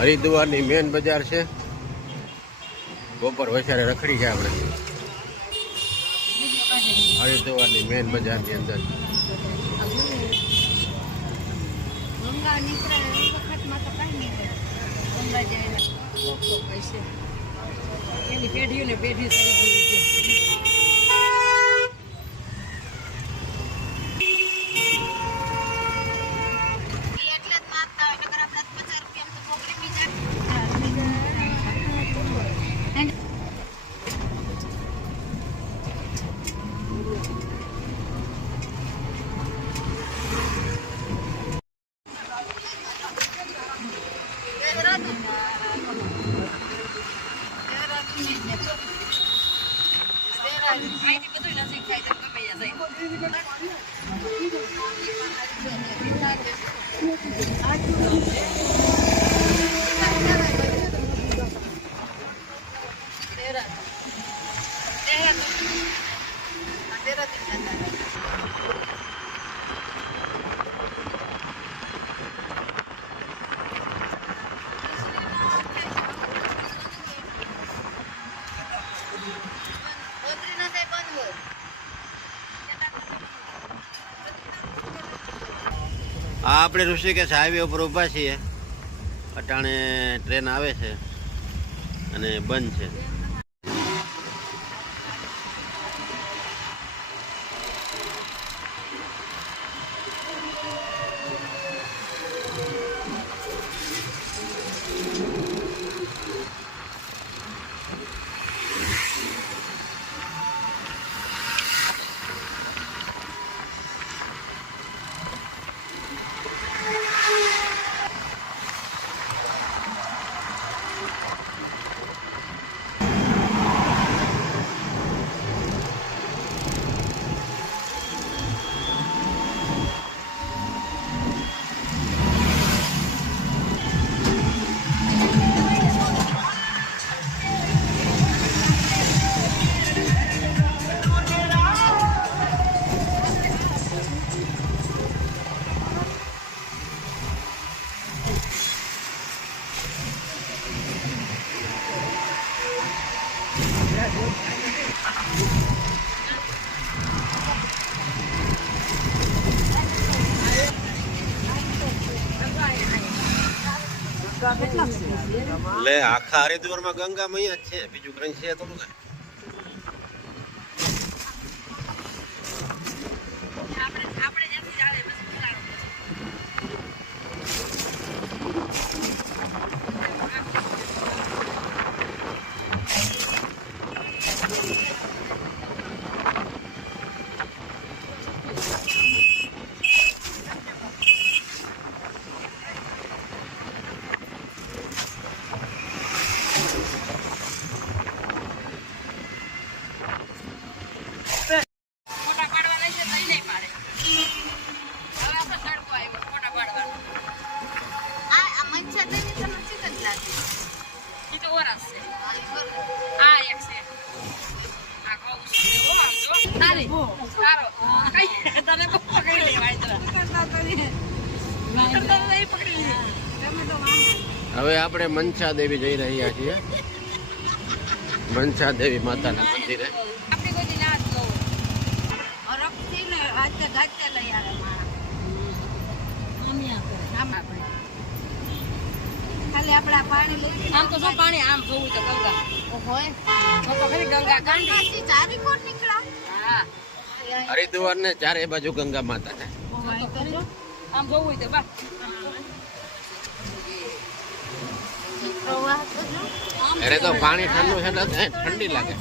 હરિદ્વારની main બજાર છે. બપોર વસારે રખડી છે આપણે હરિદ્વારની મેન બજારની અંદર. આપણે ઋષિકેશ હાઈવે ઉપર ઊભા છીએ. અટાણે ટ્રેન આવે છે અને બંધ છે. એટલે આખા હરિદ્વારમાં ગંગા મૈયા જ છે, બીજું કઈ છે થોડું કઈ. હવે આપણે મનસા દેવી જઈ રહ્યા છીએ. મનસા દેવી માતાના મંદિરે. આમ તો શું પાણી આમ જોવું તો ગંગા હોય તો ખરી ગંગા કાંડી ચારી કોણ નીકળા. હા હરિદ્વાર ને ચારે બાજુ ગંગા માતા છે. આમ જોવું તો બા અરે તો પાણી ઠંડુ છે તો ઠંડી લાગે.